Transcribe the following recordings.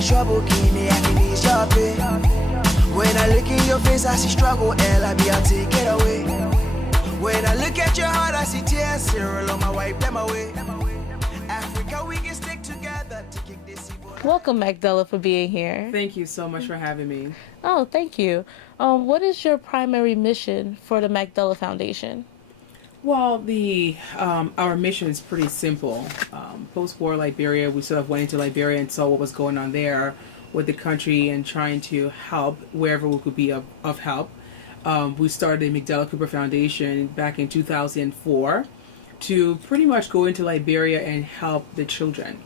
see trouble, kidney, I can ease your pain. When I look in your face, I see struggle, LIB, I'll take it away. When I look at your heart, I see tears, Cyril, on my wipe them away. Africa, we can stick together to kick this evil. Welcome, Macdella, for being here. Thank you so much for having me. Oh, thank you. What is your primary mission for the Macdella Foundation? Well, our mission is pretty simple. Post-war Liberia, we sort of went into Liberia and saw what was going on there with the country and trying to help wherever we could be of help. We started the Macdella Cooper Foundation back in 2004 to pretty much go into Liberia and help the children.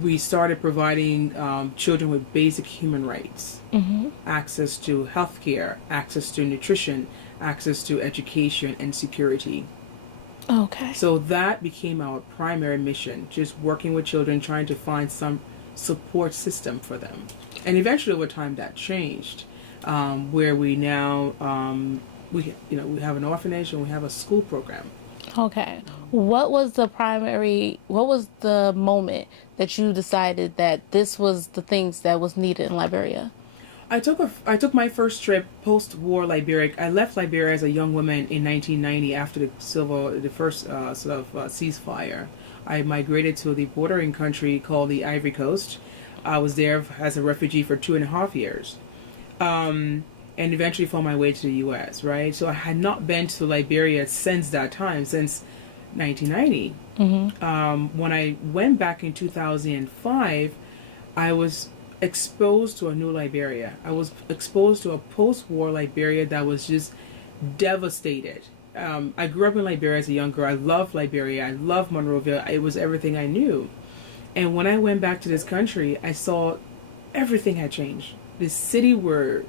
We started providing children with basic human rights, access to health care, access to nutrition, access to education and security. Okay. So that became our primary mission, just working with children, trying to find some support system for them. And eventually over time that changed, where we now, we have an orphanage and we have a school program. Okay. What was the moment that you decided that this was the things that was needed in Liberia? I took my first trip post-war Liberia. I left Liberia as a young woman in 1990 after the first ceasefire. I migrated to the bordering country called the Ivory Coast. I was there as a refugee for 2.5 years. And eventually found my way to the U.S., right? So I had not been to Liberia since that time, since 1990. When I went back in 2005, I was exposed to a new Liberia. I was exposed to a post-war Liberia that was just devastated. I grew up in Liberia as a young girl. I loved Liberia. I loved Monrovia. It was everything I knew. And when I went back to this country, I saw everything had changed. The city were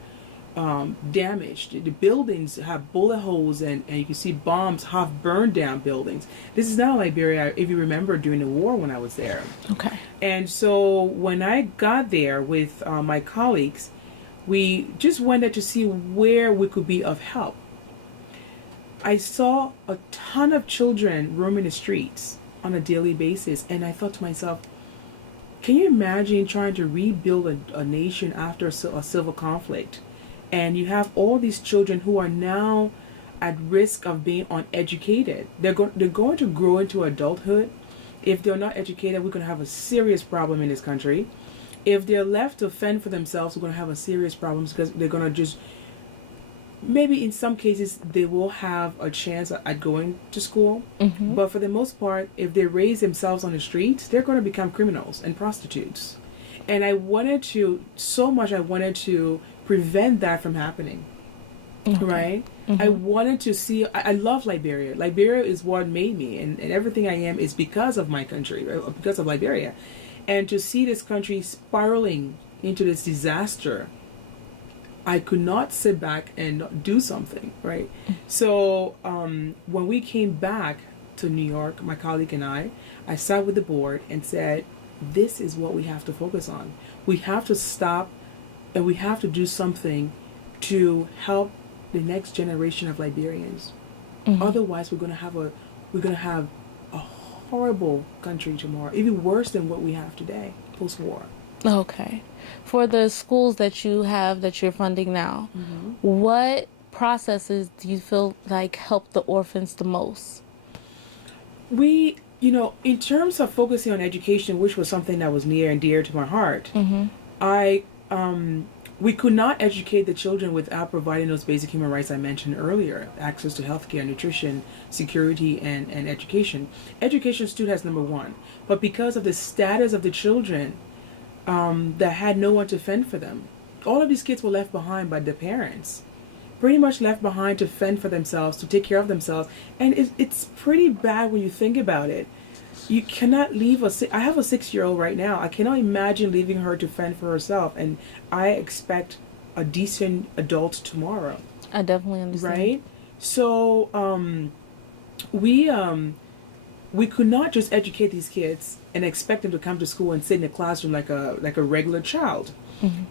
damaged. The buildings have bullet holes and you can see bombs half burned down buildings. This is not Liberia, if you remember, during the war when I was there. Okay. And so when I got there with my colleagues, we just wanted to see where we could be of help. I saw a ton of children roaming the streets on a daily basis, and I thought to myself, can you imagine trying to rebuild a nation after a civil conflict? And you have all these children who are now at risk of being uneducated. They're going to grow into adulthood. If they're not educated, we're going to have a serious problem in this country. If they're left to fend for themselves, we're going to have a serious problem because they're going to just, maybe in some cases, they will have a chance at going to school. But for the most part, if they raise themselves on the streets, they're going to become criminals and prostitutes. And I wanted to prevent that from happening. Right? I wanted to see, I love Liberia. Liberia is what made me, and everything I am is because of my country, because of Liberia. And to see this country spiraling into this disaster, I could not sit back and do something, right? So when we came back to New York, my colleague and I sat with the board and said, this is what we have to focus on. We have to stop and we have to do something to help the next generation of Liberians. Otherwise, we're going to have a horrible country tomorrow, even worse than what we have today, post-war. Okay. For the schools that you have that you're funding now, what processes do you feel like help the orphans the most? We, in terms of focusing on education, which was something that was near and dear to my heart, we could not educate the children without providing those basic human rights I mentioned earlier: access to healthcare, nutrition, security, and education. Education stood as number one, but because of the status of the children that had no one to fend for them, all of these kids were left behind by their parents, pretty much left behind to fend for themselves, to take care of themselves. And it's pretty bad when you think about it. You cannot leave I have a 6-year-old right now. I cannot imagine leaving her to fend for herself, and I expect a decent adult tomorrow. I definitely understand. Right? So we could not just educate these kids and expect them to come to school and sit in a classroom like a regular child.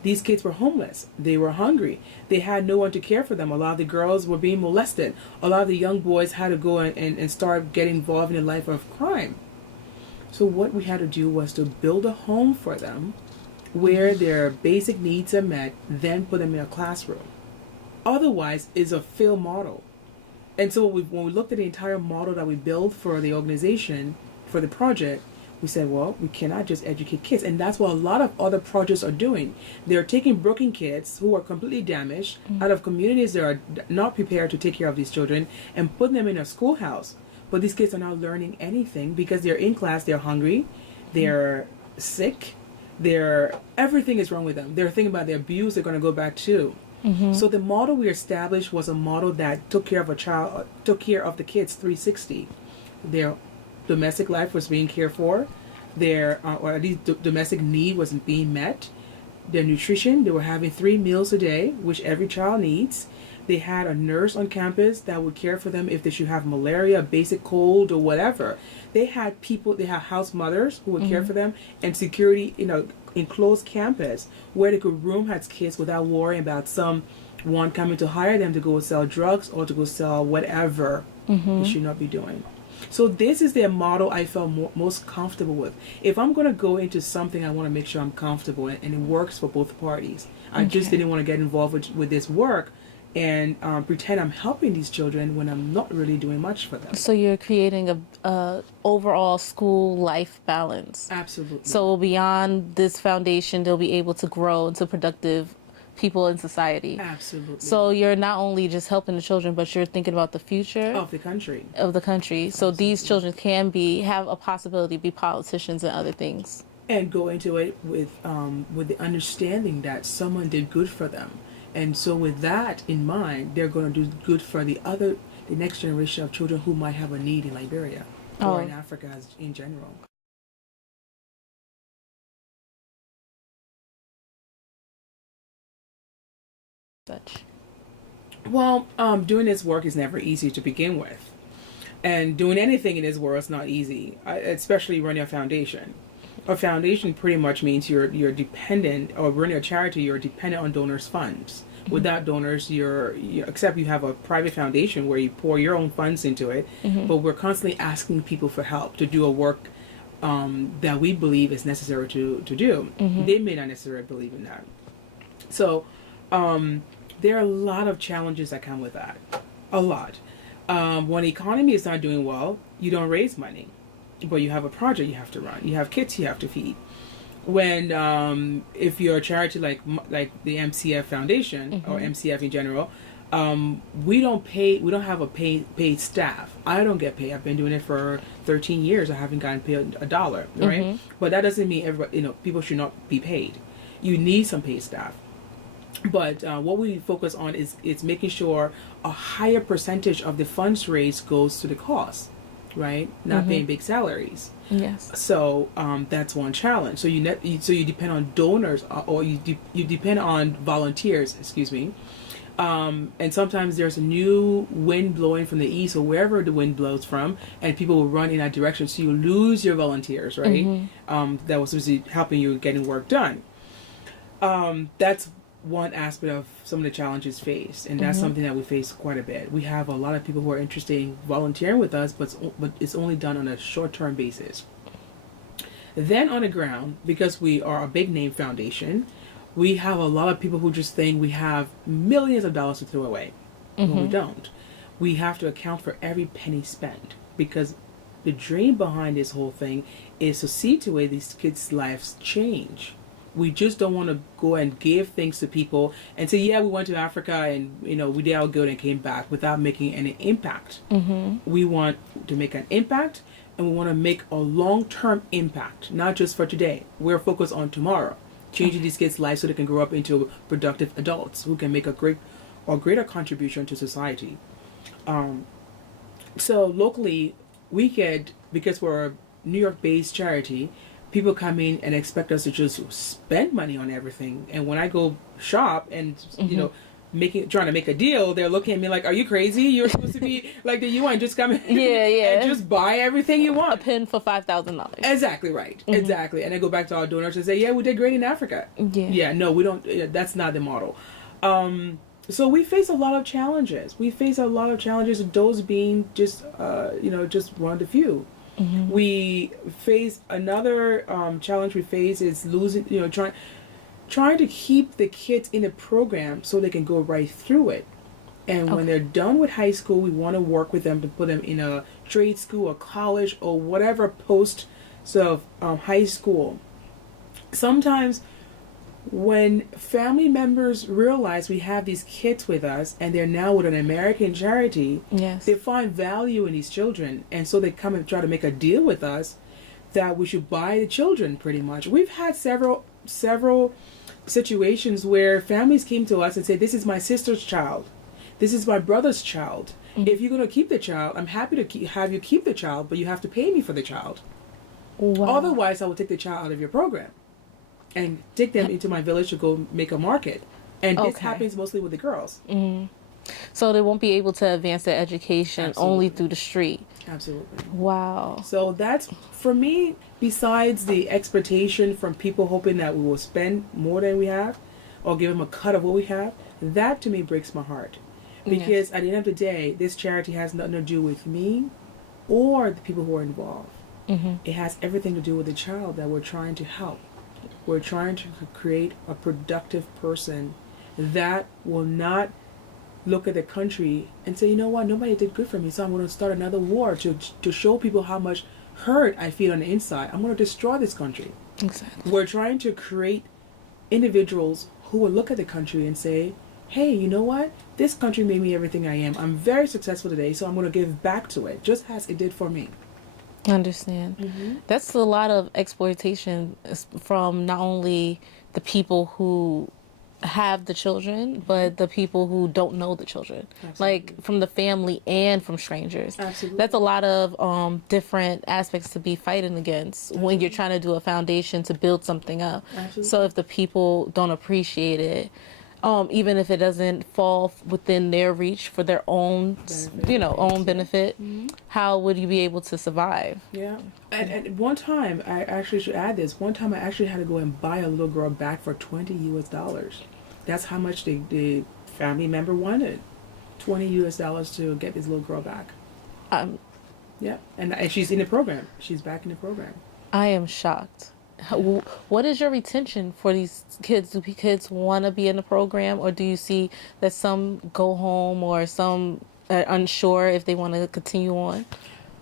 These kids were homeless. They were hungry. They had no one to care for them. A lot of the girls were being molested. A lot of the young boys had to go and start getting involved in a life of crime. So what we had to do was to build a home for them where their basic needs are met, then put them in a classroom. Otherwise, it's a failed model. And so when we looked at the entire model that we built for the organization, for the project, we said, well, we cannot just educate kids. And that's what a lot of other projects are doing. They're taking broken kids who are completely damaged out of communities that are not prepared to take care of these children and putting them in a schoolhouse. But these kids are not learning anything because they're in class, they're hungry, they're sick, everything is wrong with them. They're thinking about the abuse they're going to go back to. So the model we established was a model that took care of took care of the kids 360. Their domestic life was being cared for, or at least domestic need was being met. Their nutrition, they were having 3 meals a day, which every child needs. They had a nurse on campus that would care for them if they should have malaria, basic cold, or whatever. They had house mothers who would care for them, and security, enclosed campus where they could room had kids without worrying about someone coming to hire them to go sell drugs or to go sell whatever they should not be doing. So this is the model I felt most comfortable with. If I'm going to go into something, I want to make sure I'm comfortable and it works for both parties. I just didn't want to get involved with this work and pretend I'm helping these children when I'm not really doing much for them. So you're creating a overall school life balance. Absolutely. So beyond this foundation, they'll be able to grow into productive people in society. Absolutely. So you're not only just helping the children, but you're thinking about the future of the country. So these children can have a possibility to be politicians and other things. And go into it with the understanding that someone did good for them. And so with that in mind, they're going to do good for the next generation of children who might have a need in Liberia or in Africa in general. Well, doing this work is never easy to begin with. And doing anything in this world is not easy, especially running a foundation. A foundation pretty much means you're dependent, or running a charity, you're dependent on donors' funds. Without donors, except you have a private foundation where you pour your own funds into it, but we're constantly asking people for help to do a work that we believe is necessary to do. They may not necessarily believe in that. So there are a lot of challenges that come with that. A lot. When the economy is not doing well, you don't raise money. But you have a project you have to run. You have kids you have to feed. When if you're a charity like the MCF Foundation or MCF in general, we don't have a paid staff. I don't get paid. I've been doing it for 13 years. I haven't gotten paid $1, right? But that doesn't mean everybody, people should not be paid. You need some paid staff. But what we focus on is making sure a higher percentage of the funds raised goes to the cause. Right, not paying big salaries. Yes. So that's one challenge. So you depend on donors, or you depend on volunteers. Excuse me. And sometimes there's a new wind blowing from the east or wherever the wind blows from, and people will run in that direction. So you lose your volunteers, right? That was supposed to be helping you getting work done. That's one aspect of some of the challenges faced, and that's something that we face quite a bit. We have a lot of people who are interested in volunteering with us, but it's only done on a short-term basis. Then on the ground, because we are a big name foundation, we have a lot of people who just think we have millions of dollars to throw away. But we don't. We have to account for every penny spent, because the dream behind this whole thing is to see to it these kids' lives change. We just don't want to go and give things to people and say, yeah, we went to Africa and, we did our good and came back without making any impact. We want to make an impact, and we want to make a long-term impact, not just for today. We're focused on tomorrow, changing these kids' lives so they can grow up into productive adults who can make a greater contribution to society. So locally, we get, because we're a New York-based charity, people come in and expect us to just spend money on everything. And when I go shop and, trying to make a deal, they're looking at me like, are you crazy? You're supposed to be like the UN, just come in and just buy everything you want. A pin for $5,000. Exactly right. Exactly. And I go back to our donors and say, yeah, we did great in Africa. Yeah, no, we don't. That's not the model. So we face a lot of challenges. Those being just one of the few. We face another challenge we face is losing, trying to keep the kids in the program so they can go right through it. And when they're done with high school, we want to work with them to put them in a trade school or college or whatever post high school. Sometimes when family members realize we have these kids with us and they're now with an American charity, Yes. they find value in these children. And so they come and try to make a deal with us that we should buy the children pretty much. We've had several situations where families came to us and said, this is my sister's child. This is my brother's child. If you're going to keep the child, I'm happy to have you keep the child, but you have to pay me for the child. Wow. Otherwise, I will take the child out of your program and take them into my village to go make a market. And this happens mostly with the girls. So they won't be able to advance their education only through the street. Absolutely. Wow. So that's, for me, besides the expectation from people hoping that we will spend more than we have or give them a cut of what we have, that to me breaks my heart. Because at the end of the day, this charity has nothing to do with me or the people who are involved. It has everything to do with the child that we're trying to help. We're trying to create a productive person that will not look at the country and say, you know what, nobody did good for me, so I'm going to start another war to show people how much hurt I feel on the inside. I'm going to destroy this country. Exactly. We're trying to create individuals who will look at the country and say, hey, you know what? This country made me everything I am. I'm very successful today, so I'm going to give back to it, just as it did for me. I understand. That's a lot of exploitation from not only the people who have the children, but the people who don't know the children. Absolutely. Like from the family and from strangers. Absolutely. That's a lot of different aspects to be fighting against when you're trying to do a foundation to build something up. Absolutely. So if the people don't appreciate it, even if it doesn't fall within their reach for their own, own benefit, how would you be able to survive? Yeah. And one time, I actually should add this, one time I actually had to go and buy a little girl back for $20 US. That's how much the family member wanted. $20 US to get this little girl back. Yeah. And she's in the program. She's back in the program. I am shocked. What is your retention for these kids? Do kids want to be in the program, or do you see that some go home or some are unsure if they want to continue on?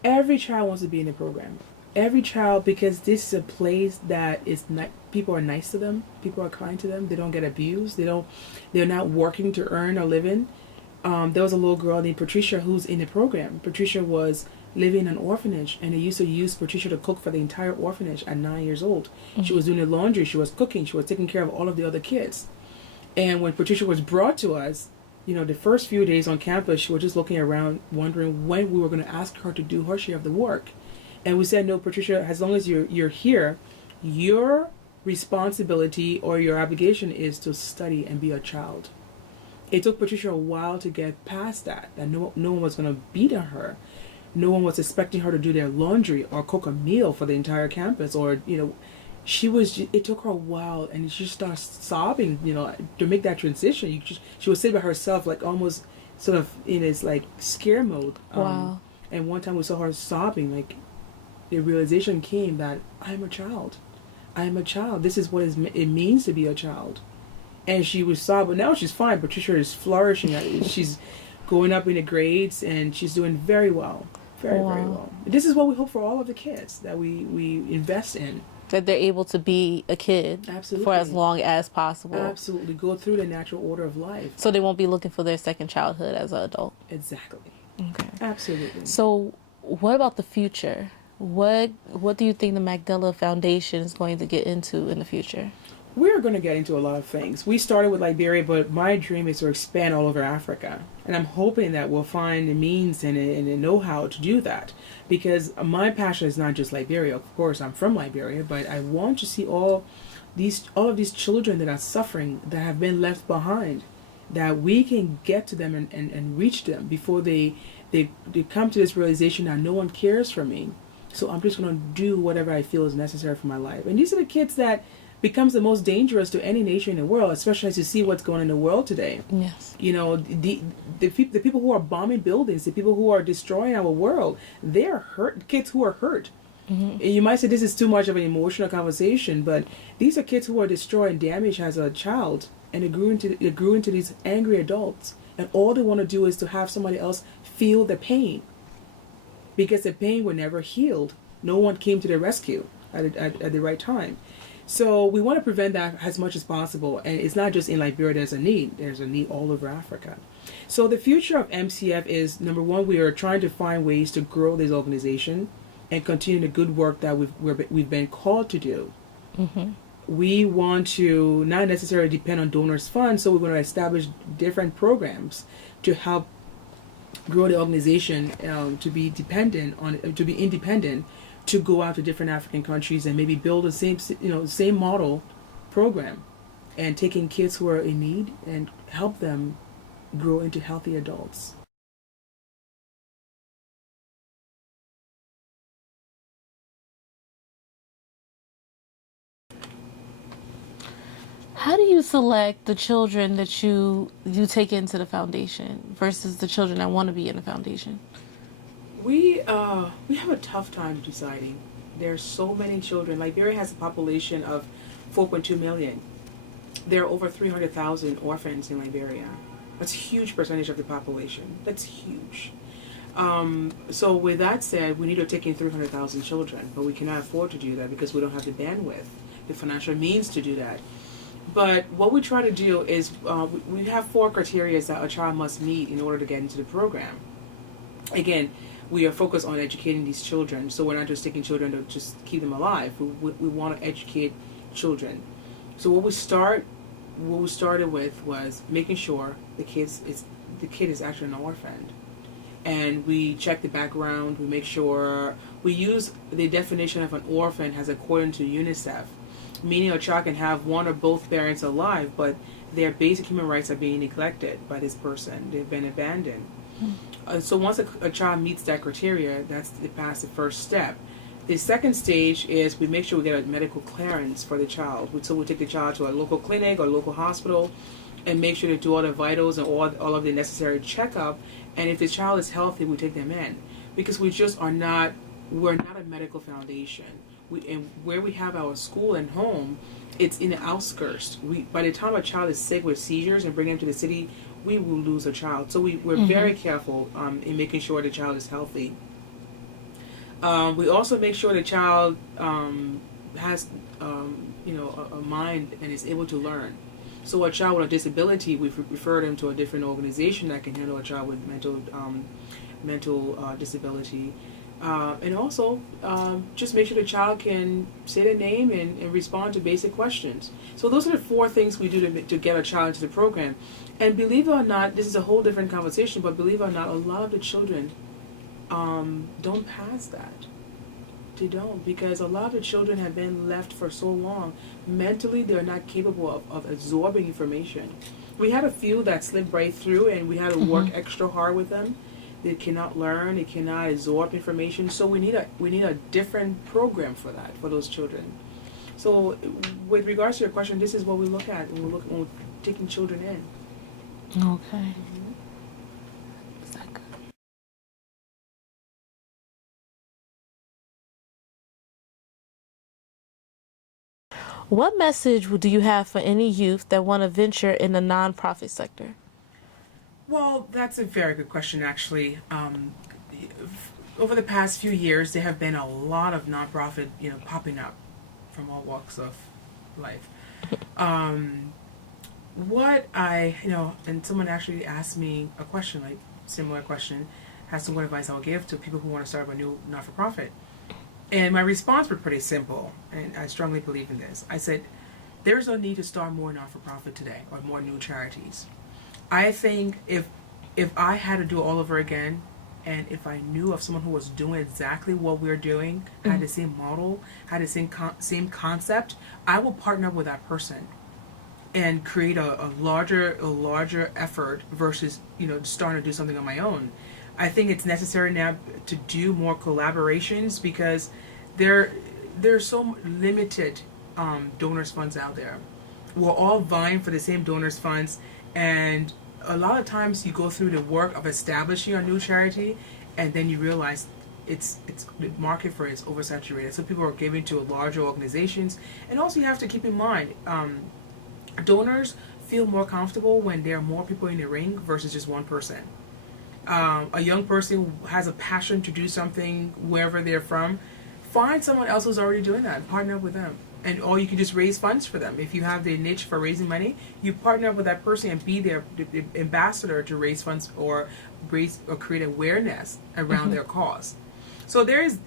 Every child wants to be in the program. Every child, because this is a place that is people are nice to them. People are kind to them. They don't get abused. They're not working to earn a living. There was a little girl named Patricia who's in the program. Patricia was living in an orphanage, and they used to use Patricia to cook for the entire orphanage at 9 years old. She was doing the laundry, she was cooking, she was taking care of all of the other kids. And when Patricia was brought to us, the first few days on campus, she was just looking around wondering when we were going to ask her to do her share of the work. And we said, no, Patricia, as long as you're here, your responsibility or your obligation is to study and be a child. It took Patricia a while to get past that no one was going to beat on her. No one was expecting her to do their laundry or cook a meal for the entire campus, or it took her a while, and she started sobbing, to make that transition. She would sit by herself, like almost sort of in this like scare mode. Wow. And one time we saw her sobbing, like the realization came that I am a child. I am a child. This is what it means to be a child. And she was sobbing. Now she's fine. Patricia is flourishing. She's going up in the grades, and she's doing very well. Very, very well. This is what we hope for all of the kids that we invest in. That they're able to be a kid. Absolutely. For as long as possible. Absolutely. Go through the natural order of life. So they won't be looking for their second childhood as an adult. Exactly. Okay. Absolutely. So what about the future? What do you think the Macdella Foundation is going to get into in the future? We're going to get into a lot of things. We started with Liberia, but my dream is to expand all over Africa. And I'm hoping that we'll find the means and the know-how to do that. Because my passion is not just Liberia. Of course, I'm from Liberia, but I want to see all of these children that are suffering, that have been left behind, that we can get to them and reach them before they come to this realization that no one cares for me. So I'm just going to do whatever I feel is necessary for my life. And these are the kids that becomes the most dangerous to any nation in the world, especially as you see what's going on in the world today. Yes. You know, the people who are bombing buildings, the people who are destroying our world, they are hurt. Kids who are hurt. And you might say this is too much of an emotional conversation, but these are kids who are destroyed and damaged as a child, and they grew into these angry adults, and all they want to do is to have somebody else feel the pain, because the pain were never healed. No one came to their rescue at the right time. So we want to prevent that as much as possible, and it's not just in Liberia. There's a need all over Africa. So the future of MCF is, number one, we are trying to find ways to grow this organization and continue the good work that we've been called to do. We want to not necessarily depend on donors' funds, so we're going to establish different programs to help grow the organization, to be independent, to go out to different African countries and maybe build the same model program, and taking kids who are in need and help them grow into healthy adults. How do you select the children that you take into the foundation versus the children that want to be in the foundation? We have a tough time deciding. There's so many children. Liberia has a population of 4.2 million. There are over 300,000 orphans in Liberia. That's a huge percentage of the population. That's huge. So with that said, we need to take in 300,000 children, but we cannot afford to do that because we don't have the bandwidth, the financial means to do that. But what we try to do is we have 4 criteria that a child must meet in order to get into the program. Again, we are focused on educating these children, so we're not just taking children to just keep them alive. We want to educate children. So what we started with was making sure the kid is actually an orphan, and we check the background. We make sure we use the definition of an orphan as according to UNICEF, meaning a child can have one or both parents alive, but their basic human rights are being neglected by this person. They've been abandoned. So once a child meets that criteria, that's past the first step. The second stage is we make sure we get a medical clearance for the child. So we take the child to a local clinic or local hospital and make sure to do all the vitals and all of the necessary checkup. And if the child is healthy, we take them in, because we're not a medical foundation. And where we have our school and home, it's in the outskirts. By the time a child is sick with seizures and bring them to the city, we will lose a child. So we're very careful in making sure the child is healthy. We also make sure the child has a mind and is able to learn. So a child with a disability, we refer them to a different organization that can handle a child with mental disability. And also, just make sure the child can say their name and respond to basic questions. So those are the 4 things we do to get a child into the program. And believe it or not, this is a whole different conversation, but believe it or not, a lot of the children don't pass that. They don't, because a lot of the children have been left for so long. Mentally, they're not capable of absorbing information. We had a few that slipped right through, and we had to work extra hard with them. They cannot learn, they cannot absorb information, so we need a different program for that, for those children. So with regards to your question, this is what we look at when we're taking children in. Okay. Is that good? What message do you have for any youth that want to venture in the nonprofit sector? Well, that's a very good question, actually. Over the past few years, there have been a lot of nonprofit, popping up from all walks of life. And someone actually asked me a question, like similar question, as to what advice I would give to people who want to start a new not-for-profit. And my response was pretty simple, and I strongly believe in this. I said, there's no need to start more not-for-profit today or more new charities. I think if I had to do it all over again, and if I knew of someone who was doing exactly what we're doing, had the same model, had the same concept, I will partner with that person and create a larger effort versus starting to do something on my own. I think it's necessary now to do more collaborations, because they're so limited donors funds out there. We're all vying for the same donors funds, and a lot of times you go through the work of establishing a new charity, and then you realize it's the market for it is oversaturated. So people are giving to larger organizations, and also you have to keep in mind, donors feel more comfortable when there are more people in the ring versus just one person. A young person who has a passion to do something wherever they're from, find someone else who's already doing that, partner up with them. And or you can just raise funds for them. If you have the niche for raising money, you partner up with that person and be their the ambassador to raise funds or raise or create awareness around their cause. So there's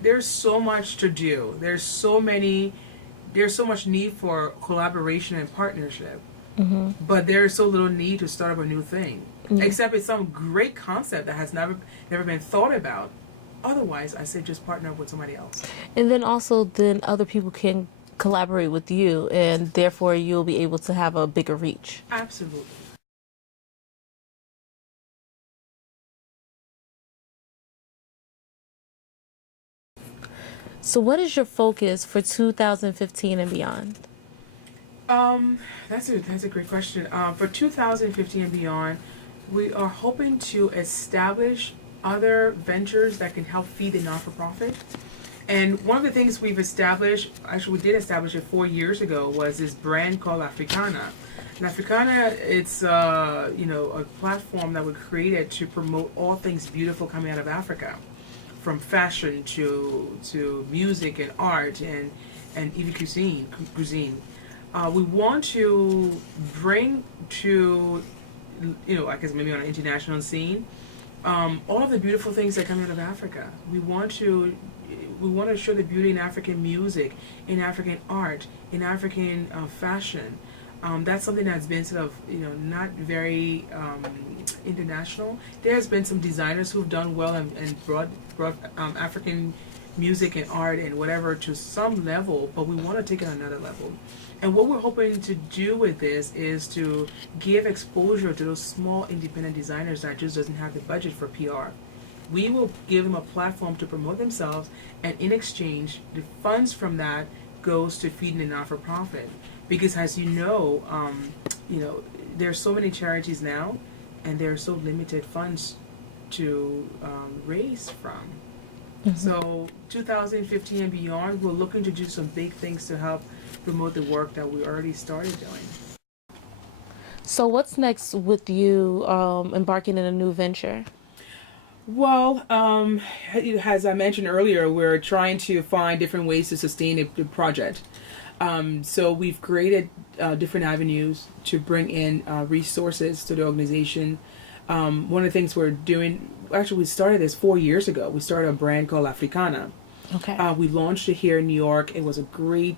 there's so much to do. There's so much need for collaboration and partnership. But there's so little need to start up a new thing. Except it's some great concept that has never been thought about. Otherwise, I say just partner up with somebody else. And then also, then other people can collaborate with you, and therefore you'll be able to have a bigger reach. Absolutely. So what is your focus for 2015 and beyond? That's a great question. For 2015 and beyond, we are hoping to establish other ventures that can help feed the not-for-profit. And one of the things we've established, actually we did establish it 4 years ago, was this brand called Africana. And Africana, it's a platform that we created to promote all things beautiful coming out of Africa, from fashion to music and art and even cuisine. We want to bring to, I guess maybe on an international scene, all of the beautiful things that come out of Africa. We want to show the beauty in African music, in African art, in African fashion. That's something that's been sort of not very international. There's been some designers who've done well and brought African music and art and whatever to some level, but we want to take it another level. And what we're hoping to do with this is to give exposure to those small independent designers that just doesn't have the budget for PR. We will give them a platform to promote themselves, and in exchange, the funds from that goes to feeding the not-for-profit. Because as there's so many charities now, and there are so limited funds to raise from. So 2015 and beyond, we're looking to do some big things to help promote the work that we already started doing. So what's next with you embarking in a new venture? Well, as I mentioned earlier, we're trying to find different ways to sustain the project. So we've created different avenues to bring in resources to the organization. One of the things we're doing, actually we started this 4 years ago. We started a brand called Africana. Okay. We launched it here in New York. It was a great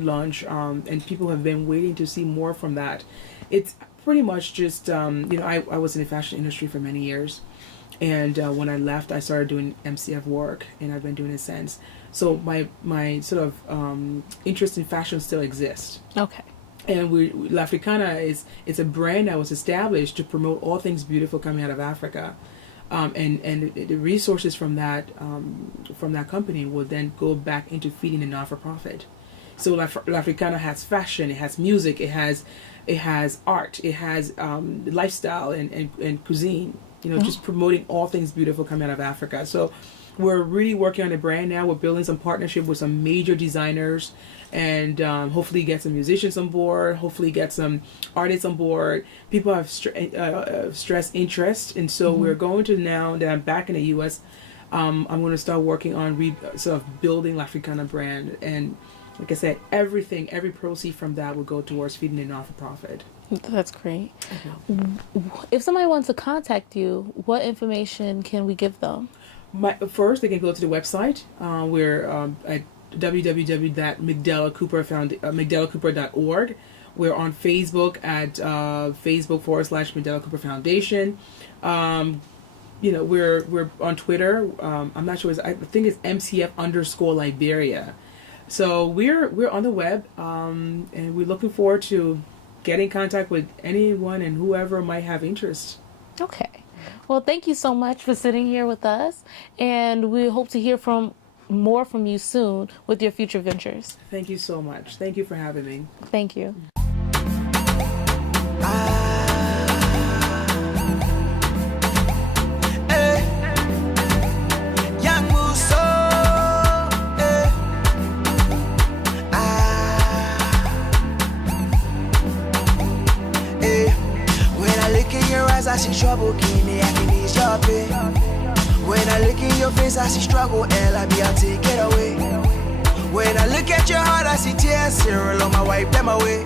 launch, and people have been waiting to see more from that. It's pretty much just, I was in the fashion industry for many years. And when I left, I started doing MCF work, and I've been doing it since. So my sort of interest in fashion still exists. Okay. And L'Africana it's a brand that was established to promote all things beautiful coming out of Africa, and the resources from that company will then go back into feeding the not-for-profit. So L'Africana has fashion, it has music, it has art, it has lifestyle and cuisine. Just promoting all things beautiful coming out of Africa. So we're really working on the brand now. We're building some partnership with some major designers, and hopefully get some musicians on board, hopefully get some artists on board. People have stressed interest, and so we're going to, now that I'm back in the U.S., I'm going to start working on sort of building L'Africana brand. And like I said, every proceed from that will go towards feeding the not-for-profit. That's great. If somebody wants to contact you, what information can we give them? First, they can go to the website. We're at www.macdellacooper.org. We're on Facebook at Facebook.com/Macdella Cooper Foundation. We're on Twitter. I'm not sure. I think it's MCF_Liberia. So we're on the web, and we're looking forward to get in contact with anyone and whoever might have interest. Okay. Well, thank you so much for sitting here with us, and we hope to hear from more from you soon with your future ventures. Thank you so much. Thank you for having me. Thank you. I see trouble, Kini, I can ease your pain. When I look in your face, I see struggle, LIB, I'll take it away. When I look at your heart, I see tears, Cyril, I'ma wipe them away.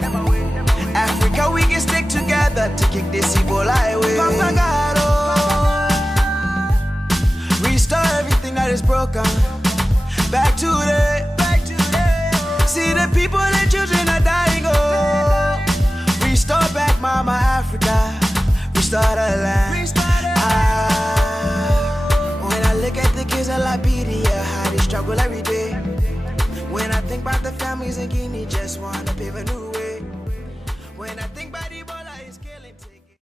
Africa, we can stick together to kick this Ebola away. Papagado, restore everything that is broken. Back today. See the people and children are dying, oh. Restore back, Mama Africa. Restart the land. When I look at the kids in Liberia, how they struggle every day. When I think about the families in Guinea, just wanna pave a new